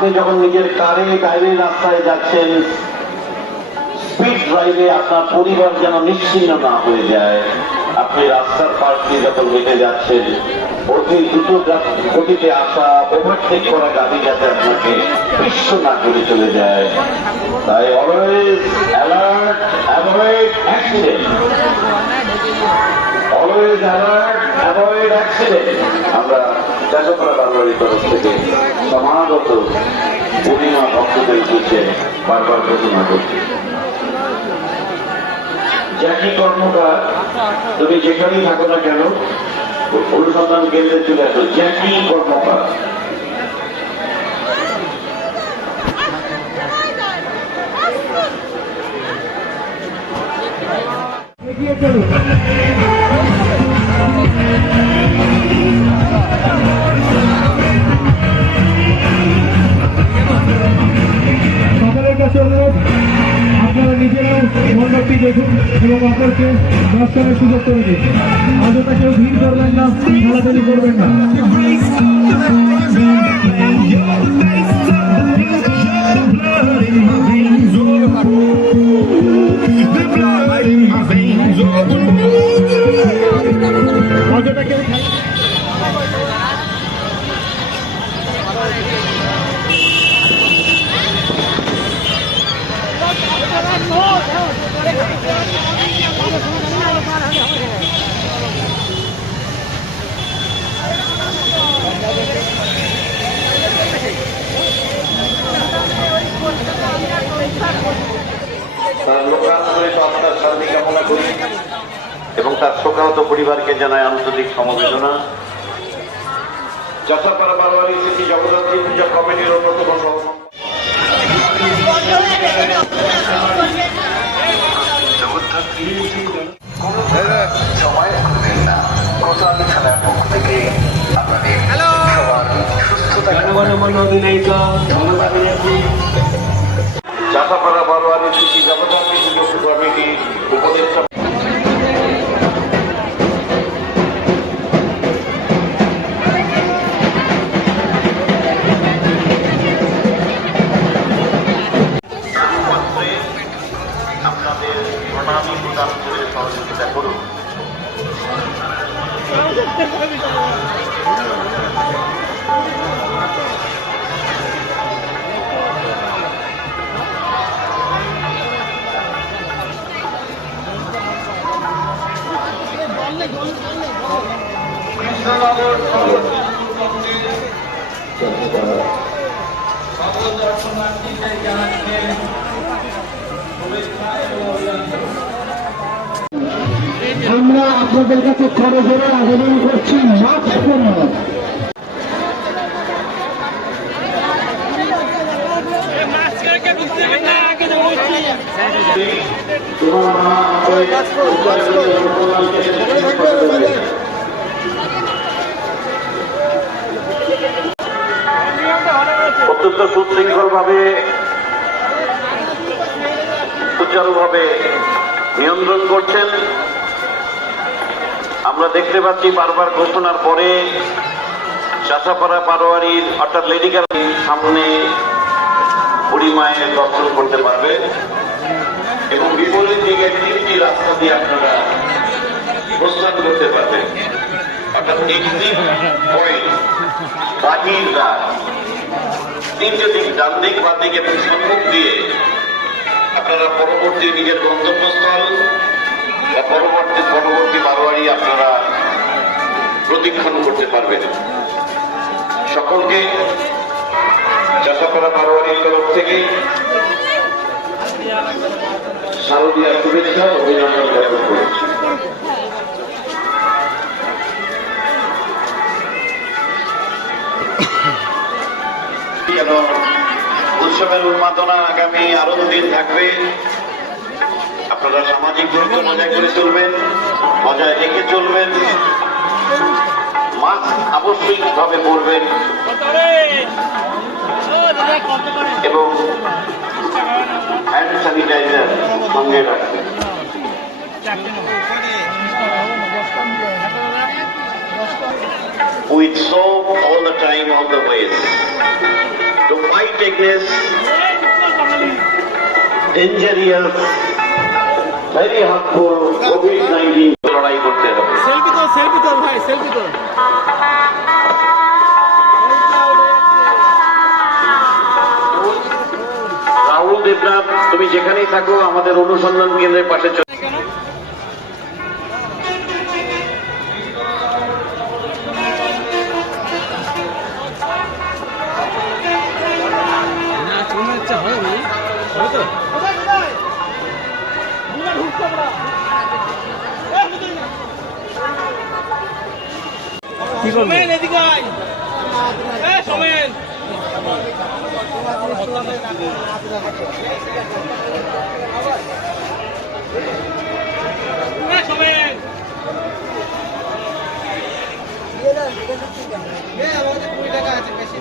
আপনি যখন নিজের কারে বাইরের রাস্তায় যাচ্ছেন, স্পিড ড্রাইভে আপনার পরিবার যেন নিশ্চিন্ন না হয়ে যায়। আপনি রাস্তার পাশ দিয়ে যখন হেঁটে যাচ্ছেন, অতি দ্রুত গতিতে আসা ওভারটেক করা গাড়ি যাতে আপনাকে বিশ্ব না করে চলে যায়। তাই always alert, avoid accident. Always alert, avoid accident. আমরা চাষাপাড়া বারবাড়ির তরফ থেকে সমাগত পূর্ণিমা ভক্তদের উদ্দেশ্যে বারবার ঘোষণা করছি। জ্যাকি কর্মকার, তুমি যেখানেই থাকো না কেন, অনুসন্ধান কেন্দ্রে চলে আসো। জ্যাকি কর্মকার। সকলের কাছে অনুরোধ, আপনারা নিজেরাও মণ্ডপটি দেখুন এবং অপরকে দর্শনের সুযোগ করে দিন। অযথা কেউ ভিড় করবেন না, খেলাধুলি করবেন না। অযথা কেউ তার লোকান্তরিত আত্মার শান্তি কামনা করি এবং তার শোকাহত পরিবারকে জানায় আন্তরিক সমবেদনা। চাষাপাড়া বারবাড়ি সিটি জগদ্ধাত্রী পূজা কমিটির অন্যতম সময় করবেন না। কোটাল থানার পক্ষ থেকে আপনাদের সবার সুস্থতা চাষাপাড়া বারোয়ারি সিটি জগদ্ধাত্রী পূজা কমিটি উপদেষ্টা আপনাদের প্রণামী প্রদান করে সহযোগিতা করুন। কৃষ্ণনগর সকল দর্শনার্থীদের জানাচ্ছে আমরা আপনাদের কাছে করজোড়ে আবেদন করছি, মাস্ক পরুন। অত্যন্ত সুশৃঙ্খল ভাবে সুচারুভাবে নিয়ন্ত্রণ করছেন। আমরা দেখতে পাচ্ছি বারবার ঘোষণার পরে চাষাপাড়া বারোয়ারির অর্থাৎ লেডিকার সামনে বুড়ি মায়ের দর্শন করতে পারবে এবং বিপরীত দিকে তিনটি রাস্তা দিয়ে আপনারা প্রস্থান করতে পারবেন। অর্থাৎ এক্সিট পয়েন্ট, বাহির দ্বার, তিনটে দিক, ডান দিক, বাম দিক এবং সম্মুখ দিয়ে আপনারা পরবর্তী নিজের গন্তব্যস্থল বা পরবর্তী বারোয়ারি আপনারা প্রদক্ষিণ করতে পারবেন। সকলকে চাষাপাড়া বারোয়ারির তরফ থেকে শারদীয়ার শুভেচ্ছা অভিনন্দন জ্ঞাপন করেছি। যেন উৎসবের উন্মাদনা আগামী আরো দুদিন থাকবে। আপনারা সামাজিক দূরত্ব বজায় করে চলবেন, বজায় রেখে চলবেন, মাস্ক আবশ্যিকভাবে পরবেন এবং হ্যান্ড স্যানিটাইজার সঙ্গে রাখবেন। with soap all the time on the waist to fight against dangerous, very harmful COVID-19 লড়াই করতে হবে। সেলফি তোল ভাই, সেলফি তোল। রাহুল দেবনাথ, তুমি যেখানেই থাকো আমাদের অনুসন্ধান কেন্দ্রের পাশে চলে না মনে হচ্ছে হবে তো। কি করবে? এদিকে আয়। সোমেন সোমেন আমাদের 20 টাকা আছে বেশি।